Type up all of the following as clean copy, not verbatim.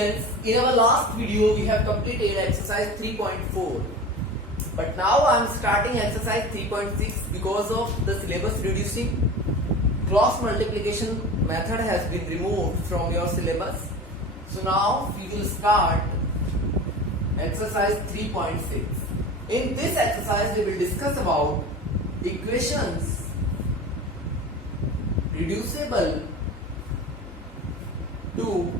students, in our last video we have completed exercise 3.4, but now I am starting exercise 3.6 because of the syllabus reducing. Cross multiplication method has been removed from your syllabus, so now we will start exercise 3.6. In this exercise we will discuss about equations reducible to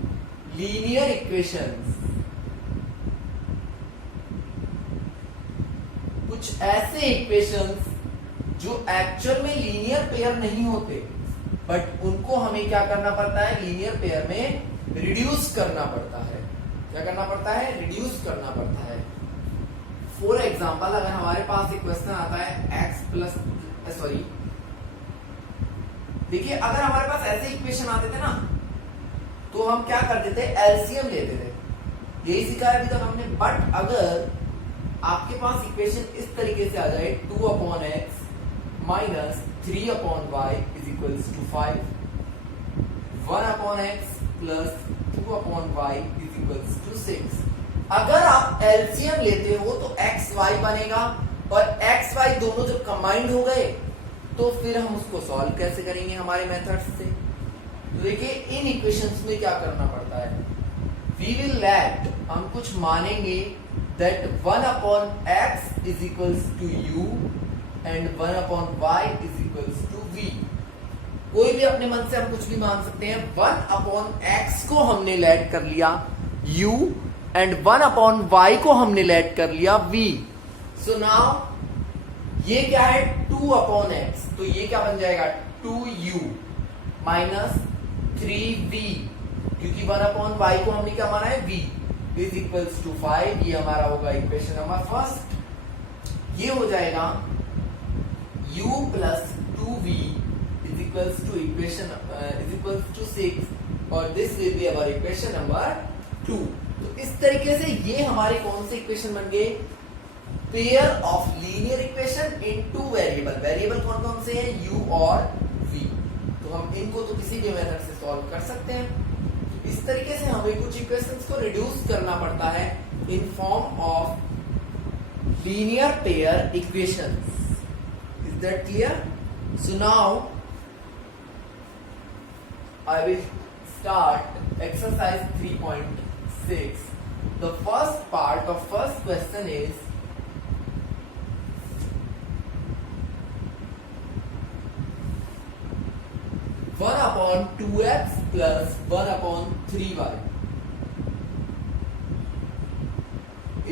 linear equations. कुछ ऐसे equations जो actual में linear pair नहीं होते, but उनको हमें क्या करना पड़ता है, लीनियर पेयर में रिड्यूस करना पड़ता है. क्या करना पड़ता है? रिड्यूस करना पड़ता है. फॉर एग्जाम्पल, अगर हमारे पास एक क्वेश्चन आता है x प्लस देखिए, अगर हमारे पास ऐसे इक्वेशन आते थे ना, तो हम क्या कर देते, एलसीएम लेते थे. यही सीखा है अभी तक हमने. बट अगर आपके पास इक्वेशन इस तरीके से आ जाए, 2/x minus 3/y is equals to 5, 1/x plus 2/y is equals to 6. अगर आप एलसीएम लेते हो तो एक्स वाई बनेगा, और एक्स वाई दोनों जब कंबाइंड हो गए तो फिर हम उसको सॉल्व कैसे करेंगे हमारे मेथड से. तो देखिए, इन इक्वेशंस में क्या करना पड़ता है, वी विल लेट, हम कुछ मानेंगे that 1/x is equals to u and 1/y is equals to v. कोई भी अपने मन से हम कुछ भी मान सकते हैं. 1/x को हमने लेट कर लिया u and 1/y को हमने लेट कर लिया v. So now ये क्या है, 2/x, तो ये क्या बन जाएगा, 2u माइनस 3v, क्योंकि 1/y को हमने क्या माना है, v इज इक्वल्स टू 5. ये हमारा होगा इक्वेशन नंबर फर्स्ट. ये हो जाएगा u plus 2v is equals to equation is equals to 6, और this will be our equation number 2. तो इस तरीके से ये हमारे कौन से इक्वेशन बन गए, pair of linear equation in two variable. Variable कौन कौन से हैं, u और v. तो हम इनको तो किसी भी मेथड से सॉल्व कर सकते हैं. इस तरीके से हमें कुछ इक्वेशंस को रिड्यूस करना पड़ता है in form of linear pair equations. Is that clear? So now I will start exercise 3.6. The first part of first question is 1/2x plus 1/3y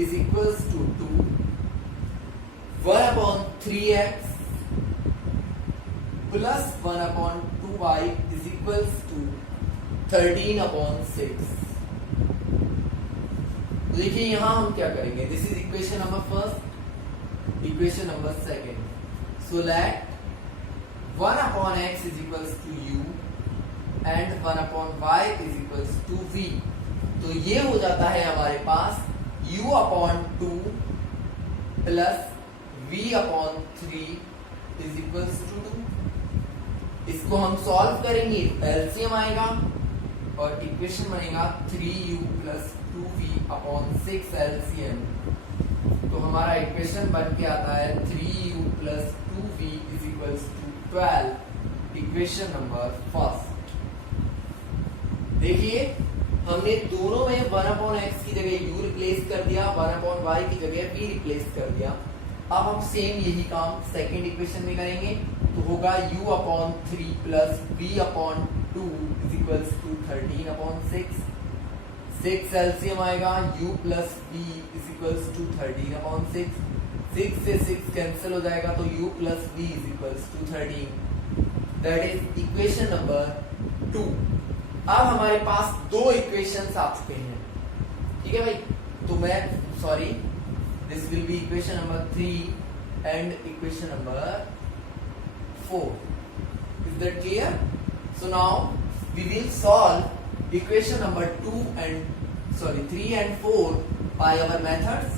is equals to 2. 1/3x plus 1/2y is equals to 13/6. देखिए यहां हम क्या करेंगे, this is equation number first, equation number second. So let 1/x is equals to u and 1/y is equals to v. तो ये हो जाता है हमारे पास u/2 plus v/3 is equals to 2. इसको हम सॉल्व करेंगे, एलसीएम आएगा और इक्वेशन बनेगा 3u प्लस 2v/6 एलसीएम. तो हमारा इक्वेशन बन के आता है 3u plus 2v is equals to 12. Equation number first. देखिए, हमने दोनों में 1/x की जगह u रिप्लेस कर दिया, 1/y की जगह v रिप्लेस कर दिया. अब हम सेम यही काम सेकेंड इक्वेशन में करेंगे. तो होगा u/3 plus v/2 is equals to 13/6. 6 LCM आएगा, u plus v is equals to 13/6. 6 से 6 कैंसिल हो जाएगा, तो u plus v is equals to 13. That is equation number 2. अब हमारे पास दो इक्वेशंस आ चुके हैं, ठीक है भाई. तो मैं sorry, this will be equation number 3 and equation number 4. Is that clear? So now we will solve equation number 3 and 4 by our methods.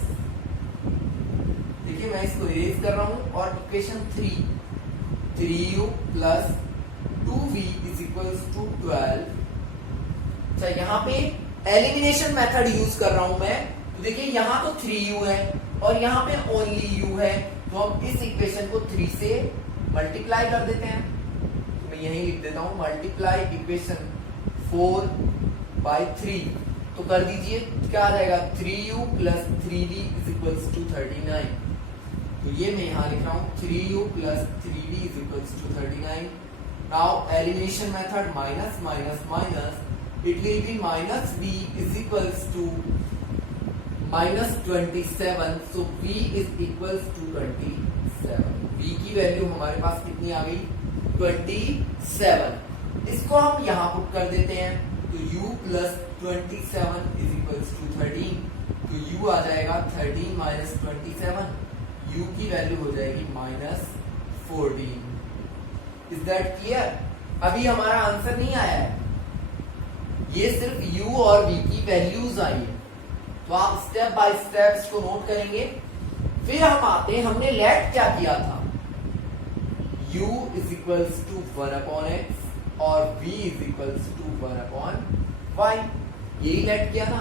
देखिए, मैं इसको इरेज कर रहा हूं, और equation 3u plus 2v is equals to 12. अच्छा, यहाँ पे एलिमिनेशन मेथड यूज कर रहा हूं मैं, तो देखिए यहां तो 3u है और यहां पे ओनली u है, तो हम इस इक्वेशन को 3 से मल्टीप्लाई कर देते हैं। तो मैं यही लिख देता हूं मल्टीप्लाई इक्वेशन 4/3, तो कर दीजिए क्या आ जाएगा 3u plus 3v is equals to 39। तो ये मैं यहां लिख रहा हूं 3u plus 3v is equals to 39। Now elimination method minus minus minus, it will be minus v is equals to minus 27, so v is equals to 27। v की value हमारे पास कितनी आ गई 27। इसको हम यहां पुट कर देते हैं, तो u plus 27 is equals to 13, तो u आ जाएगा 13 माइनस 27, u की वैल्यू हो जाएगी माइनस 14। Is that clear? अभी हमारा आंसर नहीं आया है, ये सिर्फ u और v की वैल्यूज आई है, तो आप स्टेप बाय स्टेप इसको नोट करेंगे। फिर हम आते हैं, हमने लेट क्या किया था, u is equals to 1/x और v is equals to 1/y, यही लेट किया ना।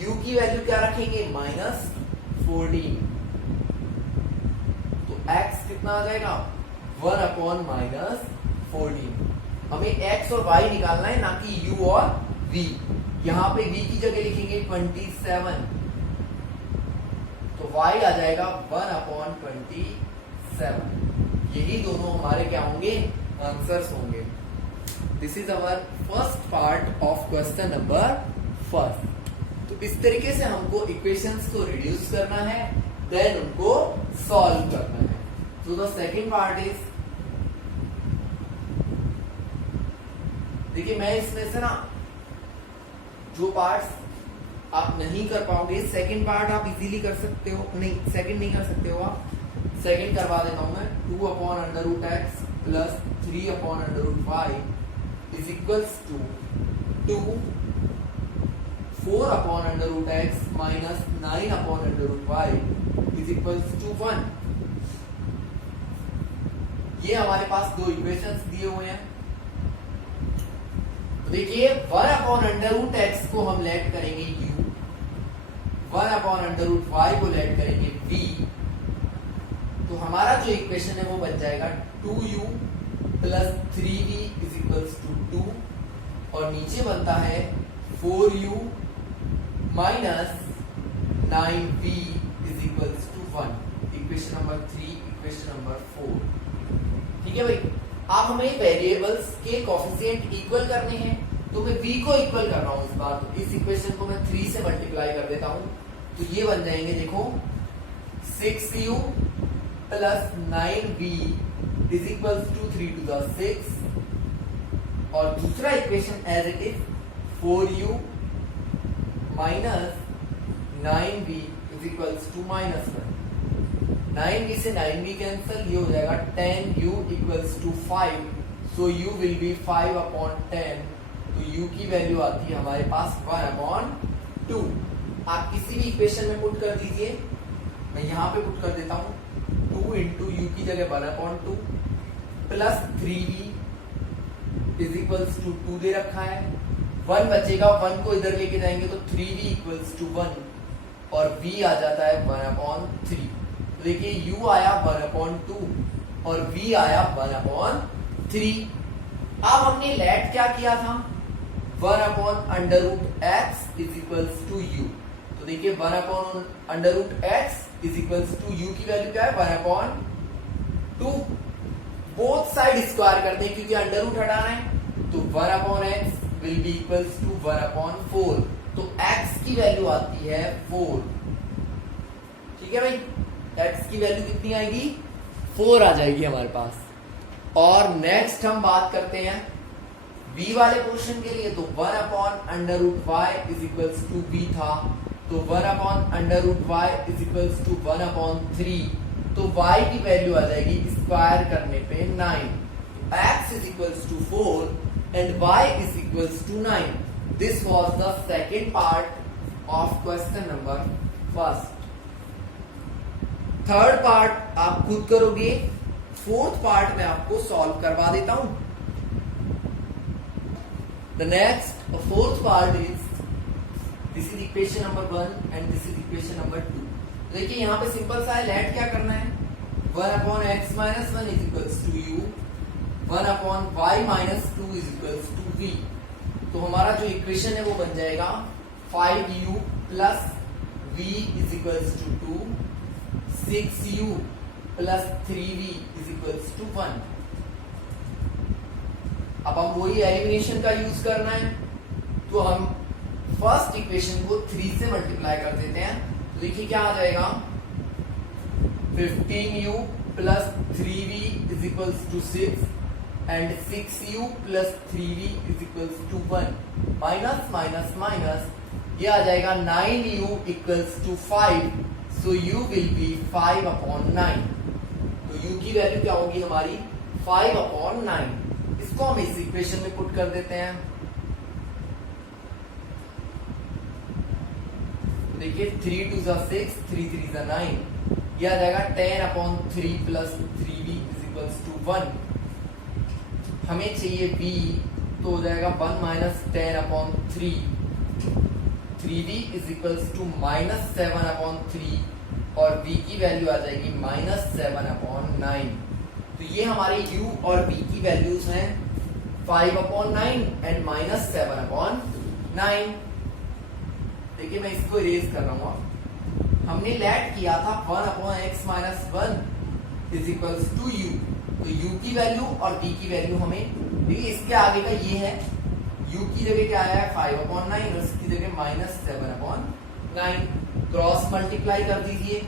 u की वैल्यू क्या रखेंगे -14, तो x कितना आ जाएगा 1/-14। हमें x और y निकालना है, ना कि u और v। यहां पे v की जगह लिखेंगे 27, तो y आ जाएगा 1/27। यही दोनों हमारे क्या होंगे आंसर्स होंगे। This is our first part of question number first. तो इस तरीके से हमको इक्वेशंस को रिड्यूस करना है, देन उनको सॉल्व करना है। तो द सेकेंड पार्ट इज, देखिए मैं इसमें से ना जो पार्ट्स आप नहीं कर पाओगे, सेकंड पार्ट आप इजीली कर सकते हो, नहीं सेकंड नहीं कर सकते हो आप, सेकंड करवा देता हूं मैं। 2/√x plus 3/√y is equals to 2, 4/√x minus 9/√y is equals to 1। ये हमारे पास दो इक्वेशंस दिए हुए हैं। देखिए 1/√x को हम लेट करेंगे u, 1/√y को लेट करेंगे v, तो हमारा जो इक्वेशन है वो बन जाएगा 2u plus 3v is equals to 2, और नीचे बनता है 4u minus 9v is equals to 1। Equation number 3, equation number 4। ठीक है भाई, आप हमें वेरिएबल्स के कोफिशिएंट इक्वल करने हैं, तो मैं v को इक्वल कर रहा हूं इस बार। तो इस इक्वेशन को मैं 3 से मल्टीप्लाई कर देता हूं, तो ये बन जाएंगे देखो 6u plus 9v is equal to 3 to the 6, और दूसरा equation as it is 4u minus 9v is equal to -1। 9v से 9v कैंसिल, ये हो जाएगा 10u equals to 5, so u will be 5/10, तो u की वैल्यू आती है हमारे पास 1/2। आप किसी भी इक्वेशन में पुट कर दीजिए, मैं यहां पे पुट कर देता हूं 2 इंटू u की जगह 1/2 plus 3v is equals to 2 दे रखा है, 1 बचेगा, 1 को इधर लेके जाएंगे तो 3v इक्वल्स टू 1, और v आ जाता है 1/3। तो देखिए u आया 1/2 और v आया 1/3। अब हमने लेट क्या किया था 1/√x is equals to u, तो देखिए 1/√x is equals to u की वैल्यू क्या है 1/2। बोथ साइड स्क्वायर करते हैं क्योंकि अंडर रूट हटाना है, तो 1/x will be equals to 1/4, तो x की वैल्यू आती है 4। ठीक है भाई, x की वैल्यू कितनी आएगी 4 आ जाएगी हमारे पास। और नेक्स्ट हम बात करते हैं v वाले पोर्शन के लिए, तो 1/√y is equals to v था, तो 1/√y इज इक्वल्स टू 1/3, तो y की वैल्यू आ जाएगी स्क्वायर करने पे 9, x is equals to 4 and y is equals to 9। This was the second part of question number first. Third part आप खुद करोगे, फोर्थ पार्ट मैं आपको सॉल्व करवा देता हूं। The next fourth part is this is equation number 1 and this is equation number 2। देखिए यहाँ पे सिंपल सा है, लेट क्या करना है, 1/x - 1 is equals to u, 1/y - 2 is equals to v। तो हमारा जो इक्वेशन है वो बन जाएगा 5u plus v is equals to 2, 6u plus 3v is equals to 1। अब हम वही एलिमिनेशन का यूज करना है, तो हम फर्स्ट इक्वेशन को 3 से मल्टीप्लाई कर देते हैं। तो देखिए क्या आ जाएगा, 15u plus 3v is equals to 6 and 6u plus 3v is equals to 1। Minus minus minus ये आ जाएगा 9u equals to 5, so u will be 5/9। तो u की वैल्यू क्या होगी हमारी 5/9। इसको हम इस इक्वेशन में पुट कर देते हैं। देखिए 3 2 6, 3 3 9, यह आ जाएगा 10/3 plus 3v is equals to 1। हमें चाहिए v, तो हो जाएगा 1 minus 10/3, 3v is equals to -7/3 और v की वैल्यू आ जाएगी -7/9। तो ये हमारे u और v की वैल्यूज हैं 5/9 एंड -7/9। देखिए मैं इसको इरेज कर रहा हूं। हमने लेट किया था 1/x - 1 is equals to u। तो u की वैल्यू और v की वैल्यू हमें, देखिए इसके आगे का ये है, u की जगह क्या आया है 5/9 और इसकी जगह -7/9। क्रॉस मल्टीप्लाई कर दीजिए,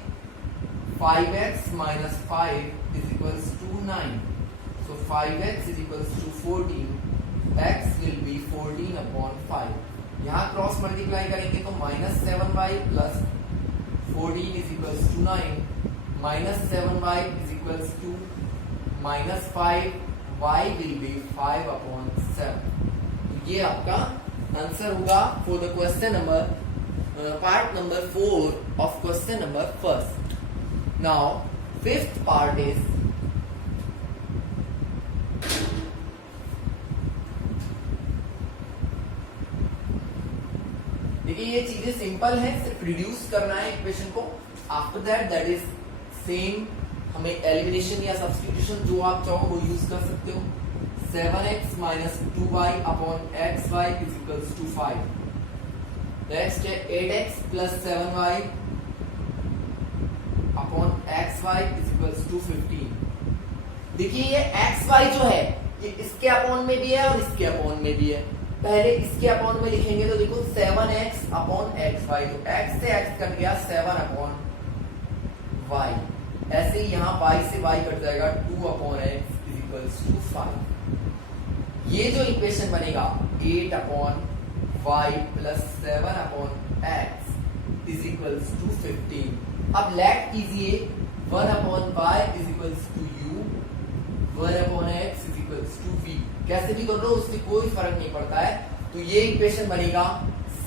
5x - 5 is equals to 9. So 5x is equals to 14. X will be 14/5. यहाँ क्रॉस मल्टीप्लाई करेंगे तो -7y plus 14 is equals to 9. -7y is equals to -5. Y will be 5/7. ये आपका आंसर होगा for the question number part number 4 of question number 1. Now fifth part is देखिए ये चीजें simple है, सिर्फ रिड्यूस करना है इक्वेशन को। आफ्टर दैट इज सेम, हमें एलिमिनेशन या सब्स्टिट्यूशन जो आप चाहो वो यूज कर सकते हो। 7x - 2y upon xy is equals to 5। Next है 8x plus 7y upon xy is equals to 15। देखिए ये xy जो है ये इसके अपॉन में भी है और इसके अपॉन में भी है। पहले इसके अपॉन में लिखेंगे तो देखो 7x अपॉन xy, तो x से x कट गया 7/y। ऐसे ही यहाँ y से y कट जाएगा 2/x इज इक्वल्स टू 5। ये जो इक्वेशन बनेगा 8/y plus 7/x is equals to 15। अब लेट कीजिए 1/y is equals to u, 1/x is equals to v। कैसे भी कर लो उससे कोई फर्क नहीं पड़ता है। तो ये इक्वेशन बनेगा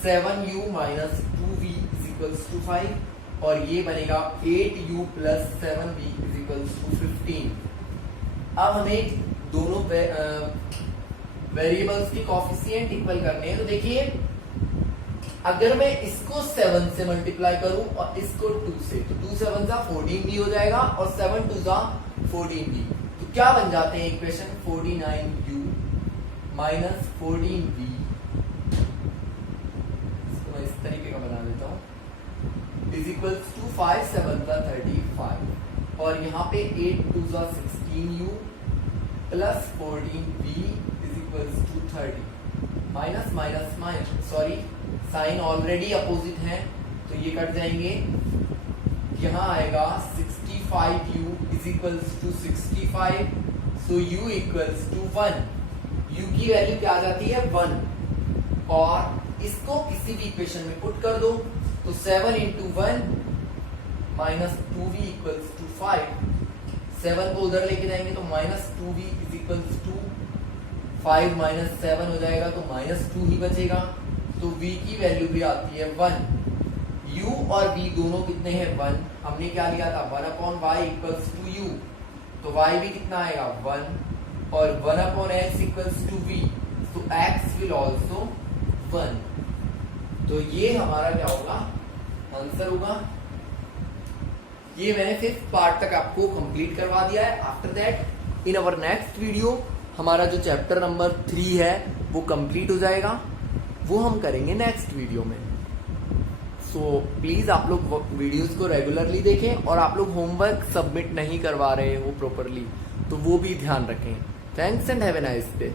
7u minus 2v is equals to 5 और ये बनेगा 8u plus 7v is equals to 15। अब हमें दोनों वेरिएबल्स की कोफिशिएंट इक्वल करने हैं। तो देखिए अगर मैं इसको 7 से मल्टीप्लाई करूं और इसको 2 से, तो 2 7 जा 14 भी हो जाएगा और 7 2 जा 14 भी। तो क्या बन जाते हैं इक्वेशन 49u माइनस 14v। इसको मैं इस तरीके का बना देता हूं, इज इक्वल्स टू 5 7 जा 35 और यहाँ पे 8 2 जा 16u plus 14v is equals to 30। Minus minus minus, sorry sign already opposite है तो ये कट जाएंगे। यहाँ आएगा 65u इज इक्वल्स टू 65, सो u इक्वल्स टू 1। u की वैल्यू क्या आ जाती है 1 और इसको किसी भी इक्वेशन में पुट कर दो तो 7 into 1 minus 2v equals to 5। 7 को उधर लेके जाएंगे तो minus 2v is equals to 5 minus 7 हो जाएगा तो माइनस 2 ही बचेगा। तो v की वैल्यू भी आती है 1। u और v दोनों कितने हैं 1। हमने क्या लिया था 1/y इक्वल्स टू u, तो y भी कितना आएगा 1 और 1/x इक्वल्स टू v, तो x विल आल्सो 1। तो ये हमारा क्या होगा, आंसर होगा। ये मैंने 5th पार्ट तक आपको कंप्लीट करवा दिया है। After that in our next video हमारा जो चैप्टर नंबर 3 है वो कंप्लीट हो जाएगा, वो हम करेंगे नेक्स्ट वीडियो में। सो प्लीज आप लोग वीडियोस को रेगुलरली देखें, और आप लोग होमवर्क सबमिट नहीं करवा रहे हो प्रॉपरली तो वो भी ध्यान रखें। Thanks and have a nice day.